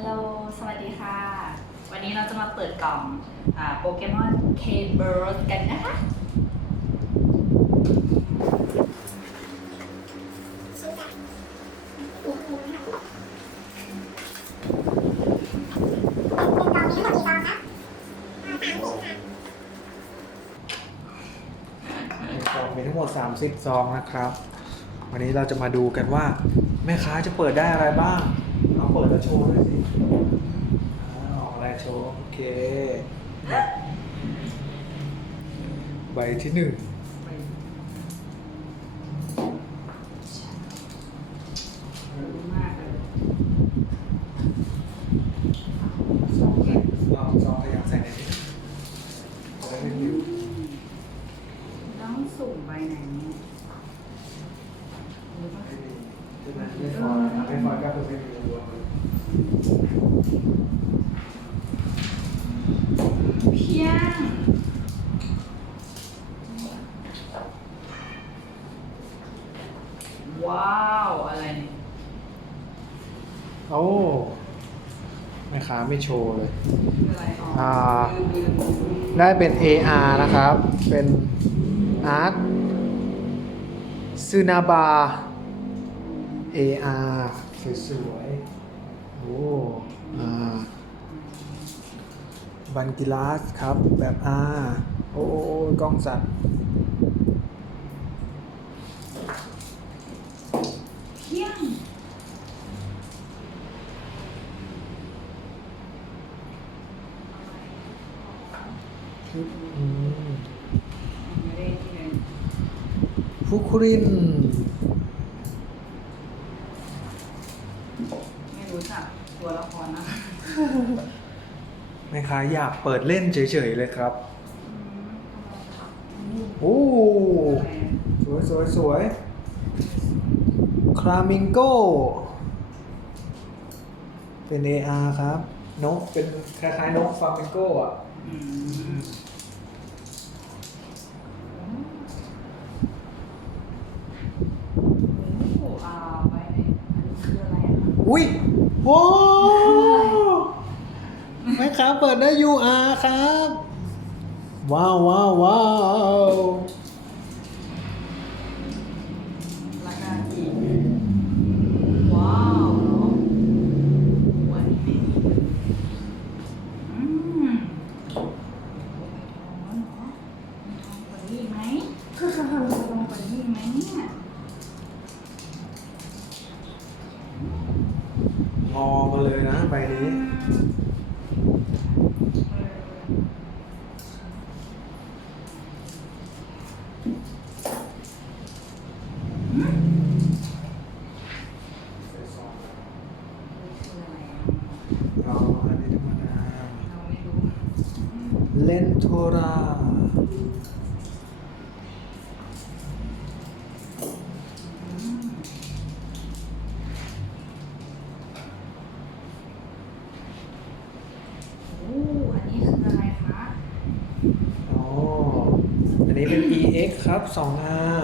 ฮัลโหล สวัสดีค่ะ วันนี้เราจะมาเปิดกล่องอ่าโปเกมอนเคเบิร์ดกันนะคะซองมีทั้งหมด 30 ซองนะครับ วันนี้เราจะมาดูกันว่า แม่ค้าจะเปิดได้อะไรบ้าง เปิดแล้วโชว์ด้วยสิออาอะไรโชว์ โอเค ใบที่หนึ่ง มากเลย ซองลองซองขยับใส่ในนี้เอาไว้ให้ดู ต้องสุ่มใบไหนเนี่ยหรือว่า ไม่มีใช่ไหมไม่ฟอยล์นะไม่ฟอยล์ก็คือไม่มีรวมเลย เพียง ว้าว อะไรเนี่ย โอ้แม่ค้าไม่โชว์เลยคืออะไรอ๋ออ่าลืมลืมลืมได้เป็น AR นะครับ เป็นอาร์ตซูนาบา AR สวยๆโอ้อ่าบันกิลาสครับ แบบ R โอ้โอ้โอ้กล้องสั่นเพียง อืม ไม่ได้ที่เลย ฟุคุริน ไม่รู้จักตัวละครนะแม่ค้าอยากเปิดเล่นเฉยๆเลยครับ โอ้สวยสวยสวยครามิงโกเป็น AR ครับ นกเป็นคล้ายๆนกฟลามิงโกอะ อุ้ยโอ้แม่ค้าเปิดได้ UR ครับ ว้าวว้าวว้าว ราคากี่ว้าวเหรอโอ้อันนี้ไม่มีเลยอืมโอ้ยทองเหรอมีทองกว่านี้อีกไหม ทองกว่านี้อีกไหมเนี่ยงอมาเลยนะใบนี้เราอันนี้ธรรมดา เราไม่รู้ เลนโทรา โอ้อันนี้คืออะไรคะ อ๋อ อันนี้เป็น EX ครับ 2R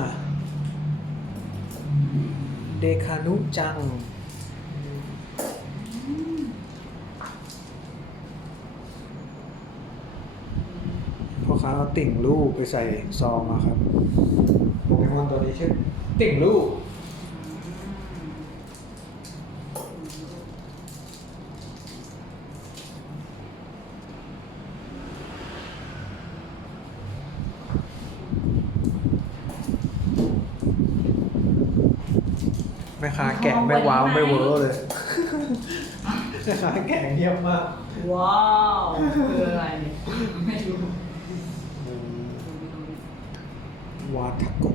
เดคานุจัง พ่อค้าเอาติ่งลูกไปใส่ซองมาครับ โปเกมอนตัวนี้ชื่อติ่งลูก แม่ค้าแกะไม่ว้าวไม่เวอร์เลยแม่ค้าแกะเงียบมาก ว้าวคืออะไรเนี่ยไม่รู้วาทะกบ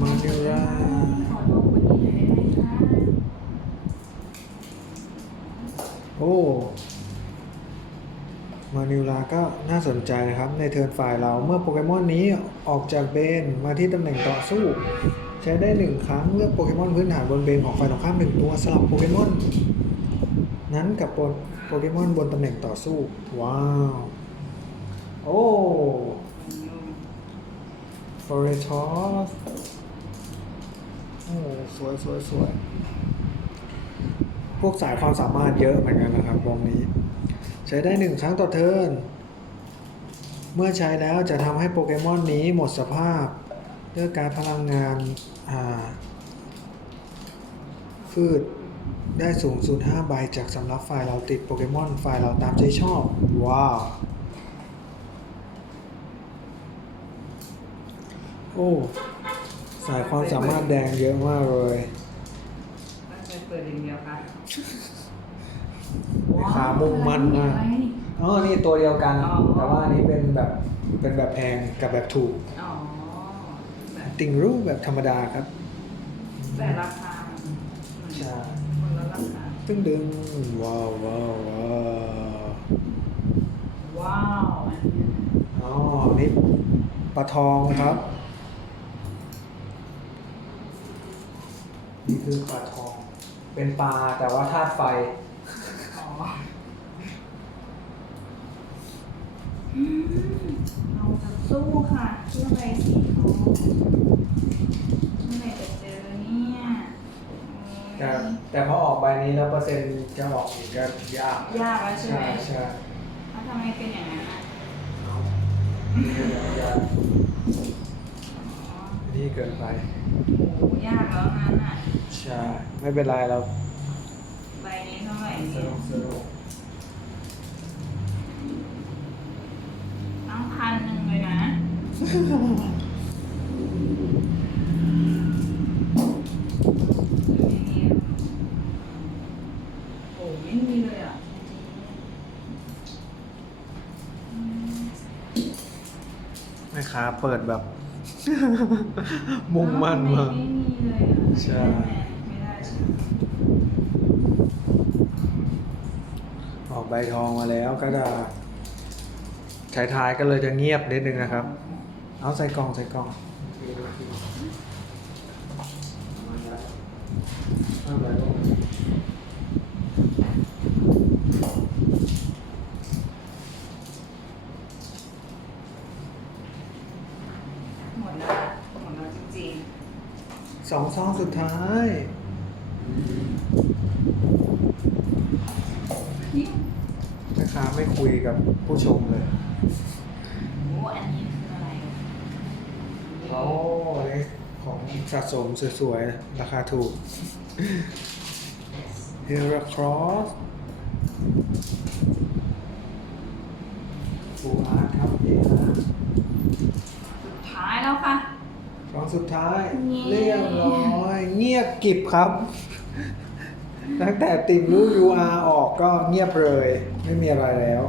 มาเนรา ขอดูคนนี้หน่อยได้ไหมคะ โอ้ มานิวลาก็น่าสนใจนะครับ ในเทิร์นฝ่ายเราเมื่อโปเกมอนนี้ออกจากเบนมาที่ตำแหน่งต่อสู้ ใช้ได้หนึ่งครั้งเลือกโปเกมอนพื้นฐานบนเบนของฝ่ายตรงข้ามหนึ่งตัวสลับโปเกมอนนั้นกับโปเกมอนบนตำแหน่งต่อสู้ ว้าว โอ้ฟอเรทอสโอ้สวยสวยสวย พวกสายความสามารถเยอะเหมือนกันนะครับวงนี้ ใช้ได้หนึ่งครั้งต่อเทิร์นเมื่อใช้แล้วจะทำให้โปเกมอนนี้หมดสภาพด้วยการพลังงานพืชได้สูงสุด 5 ใบจากสำรับไฟล์เราติดโปเกมอนไฟล์เราตามใจชอบ ว้าว โอ้ สายความสามารถแดงเยอะมากเลย ปิดอย่างเดียวค่ะแม่ค้ามุ่งมั่นมากอะไรนี่อ๋อนี่ตัวเดียวกัน อ๋อ แต่ว่าอันนี้เป็นแบบเป็นแบบแพงกับแบบถูก อ๋อแบบติ่งรูปแบบธรรมดาครับแต่ราคาใช่คนละราคาตึ้งดึงว้าวว้าวว้าวว้าวอันนี้อ๋อนี่ปลาทองครับ นี่คือปลาทอง เป็นปลาแต่ว่าธาตุไฟ อ๋ออืมเราจะสู้ค่ะเพื่อใบสีทองเมื่อไหร่จะเจอเนี่ยแต่แต่พอออกใบนี้แล้วเปอร์เซ็นต์จะออกอีกก็ยากยากแล้วใช่ไหมใช่แล้วทำไมเป็นอย่างนั้นอะยากอ๋อนี่เกินไป โหยากแล้วงั้นอะ ใช่ ไม่เป็นไรเราใบนี้เท่าไหร่สเนี่ยนุกสนุกตั้งพันหนึ่งเลยนะ โอ้ไม่มีเลยอะแม่ค้าเปิดแบบ มุ่งมั่นมาก ไม่มีเลยอะใช่ ไม่ได้ใช่ไหมออกใบทองมาแล้วก็จะท้ายๆก็เลยจะเงียบนิดนึงนะครับ เอาใส่กล่องใส่กล่องเอาใส่กล่อง หมดแล้วหมดแล้วจริง สองซองสุดท้ายๆนี่แม่ค้าไม่คุยกับผู้ชมเลยโอ้อันนี้คืออะไรเขาอันนี้ของสะสมสวยๆ ราคาถูกเฮราครอสฟูอาร์ตครับเองนะสุดท้ายแล้วค่ะครั้ง สุดท้ายเงียบเรียบร้อยเงียบกริบครับ ตั้งแต่ติ่งรูป UR ออกก็เงียบเลย ไม่มีอะไรแล้ว